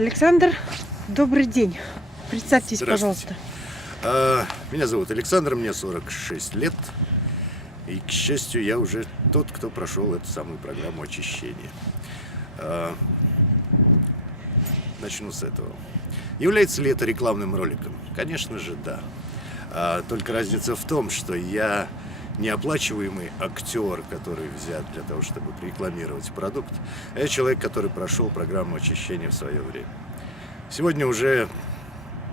Александр, добрый день. Представьтесь, Здравствуйте. пожалуйста. Меня зовут Александр, мне 46 лет. И, к счастью, я уже тот, кто прошел эту самую программу очищения. Начну с этого. Является ли это рекламным роликом? Конечно же, да. Только разница в том, что я неоплачиваемый актер, который взят для того, чтобы рекламировать продукт, а я человек, который прошел программу очищения в свое время. Сегодня уже,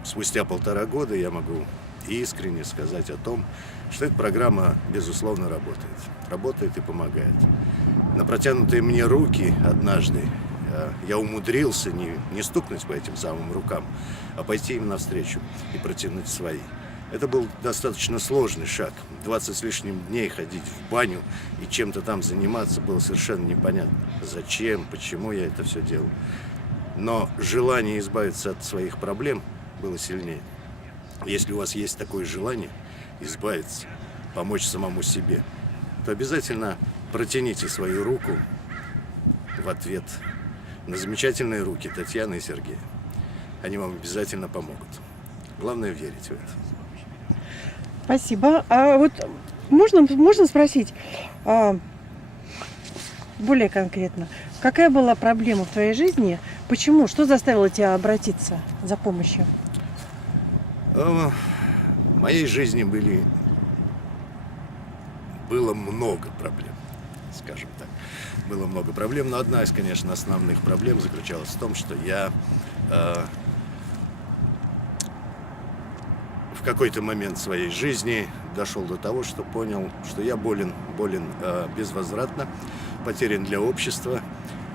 спустя 1,5 года, я могу искренне сказать о том, что эта программа, безусловно, работает. Работает и помогает. На протянутые мне руки однажды я умудрился не стукнуть по этим самым рукам, а пойти им навстречу и протянуть свои. Это был достаточно сложный шаг. 20 с лишним дней ходить в баню и чем-то там заниматься было совершенно непонятно. Зачем, почему я это все делал. Но желание избавиться от своих проблем было сильнее. Если у вас есть такое желание избавиться, помочь самому себе, то обязательно протяните свою руку в ответ на замечательные руки Татьяны и Сергея. Они вам обязательно помогут. Главное верить в это. Спасибо. А вот можно спросить более конкретно, какая была проблема в твоей жизни? Почему? Что заставило тебя обратиться за помощью? В моей жизни было много проблем, скажем так. Было много проблем, но одна из, конечно, основных проблем заключалась в том, что я в какой-то момент своей жизни дошел до того, что понял, что я болен безвозвратно, потерян для общества,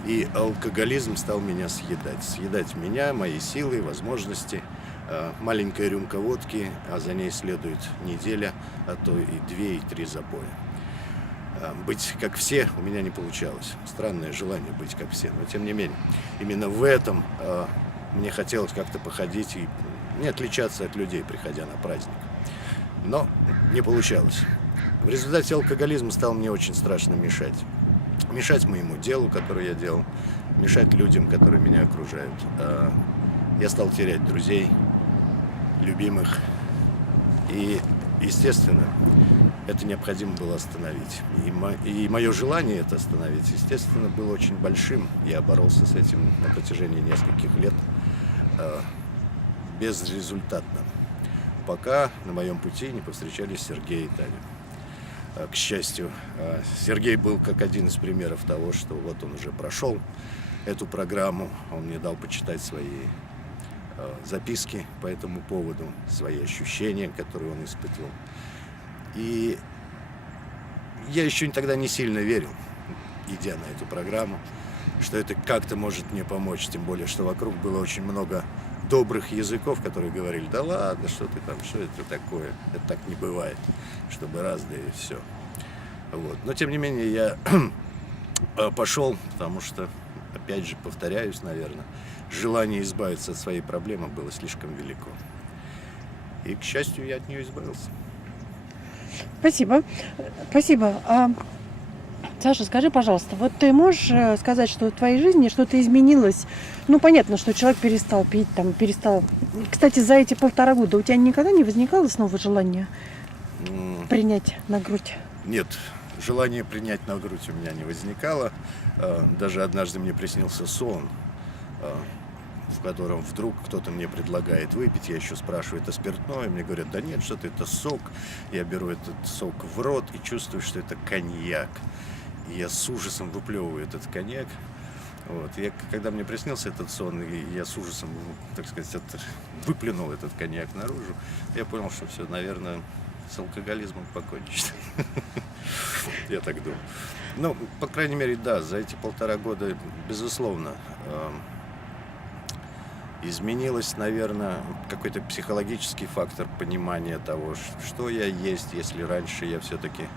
и алкоголизм стал меня съедать. Съедать меня, мои силы, возможности. Маленькая рюмка водки, а за ней следует неделя, а то и 2, и 3 запоя. Быть как все у меня не получалось. Странное желание быть как все, но тем не менее. Именно в этом мне хотелось как-то походить и не отличаться от людей, приходя на праздник. Но не получалось. В результате алкоголизм стал мне очень страшно мешать. Мешать моему делу, которое я делал, мешать людям, которые меня окружают. Я стал терять друзей, любимых. И, естественно, это необходимо было остановить. И мое желание это остановить, естественно, было очень большим. Я боролся с этим на протяжении нескольких лет безрезультатно, пока на моем пути не повстречались Сергей и Таня. К счастью, Сергей был как один из примеров того, что вот он уже прошел эту программу, он мне дал почитать свои записки по этому поводу, свои ощущения, которые он испытывал. И я еще тогда не сильно верил, идя на эту программу, что это как-то может мне помочь, тем более, что вокруг было очень много добрых языков, которые говорили: да ладно, что ты там, что это такое, это так не бывает, чтобы раз, да и все. Вот. Но, тем не менее, я пошел, потому что, опять же, повторяюсь, наверное, желание избавиться от своей проблемы было слишком велико. И, к счастью, я от нее избавился. Спасибо. Спасибо. Саша, скажи, пожалуйста, вот ты можешь сказать, что в твоей жизни что-то изменилось? Ну, понятно, что человек перестал пить, перестал... Кстати, за эти 1,5 года у тебя никогда не возникало снова желания принять на грудь? Нет, желания принять на грудь у меня не возникало. Даже однажды мне приснился сон, в котором вдруг кто-то мне предлагает выпить. Я еще спрашиваю, это спиртное? Мне говорят, да нет, что-то это сок. Я беру этот сок в рот и чувствую, что это коньяк. И я с ужасом выплевываю этот коньяк. Вот. Когда мне приснился этот сон, и я с ужасом, так сказать, выплюнул этот коньяк наружу, я понял, что все, наверное, с алкоголизмом покончено. Я так думаю. Ну, по крайней мере, да, за эти 1,5 года, безусловно, изменилось, наверное, какой-то психологический фактор понимания того, что я есть, если раньше я все-таки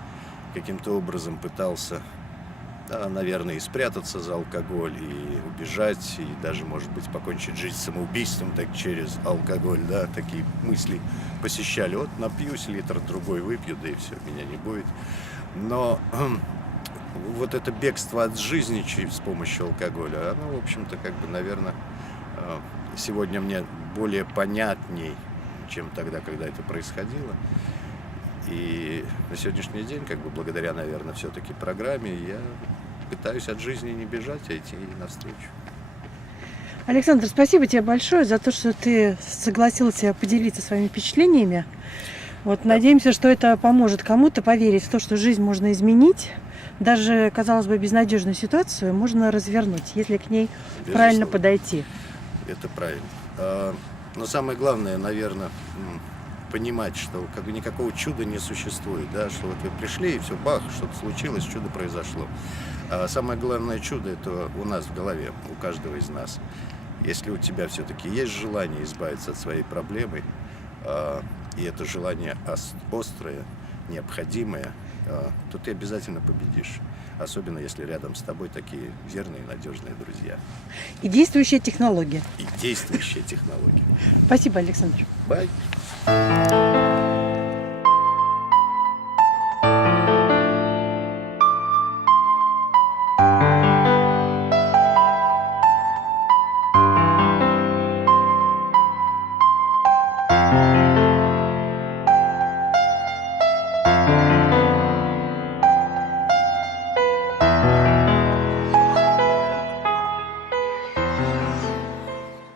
каким-то образом пытался, да, наверное, и спрятаться за алкоголь, и убежать, и даже, может быть, покончить жизнь самоубийством так через алкоголь, да, такие мысли посещали. Вот напьюсь, литр другой выпью, да и все, меня не будет. Но вот это бегство от жизни с помощью алкоголя, оно, в общем-то, как бы, наверное, сегодня мне более понятней, чем тогда, когда это происходило. И на сегодняшний день, как бы благодаря, наверное, все-таки программе, я пытаюсь от жизни не бежать, а идти навстречу. Александр, спасибо тебе большое за то, что ты согласился поделиться своими впечатлениями. Вот, надеемся, что это поможет кому-то поверить в то, что жизнь можно изменить. Даже, казалось бы, безнадежную ситуацию можно развернуть, если к ней правильно Безусловно. подойти. Это правильно. Но самое главное, наверное, понимать, что как бы никакого чуда не существует, да, что вот вы пришли и все, бах, что-то случилось, чудо произошло. А самое главное чудо это у нас в голове, у каждого из нас. Если у тебя все-таки есть желание избавиться от своей проблемы, и это желание острое, необходимое, то ты обязательно победишь. Особенно если рядом с тобой такие верные и надежные друзья. И действующая технология. И действующие технологии. Спасибо, Александр. Bye.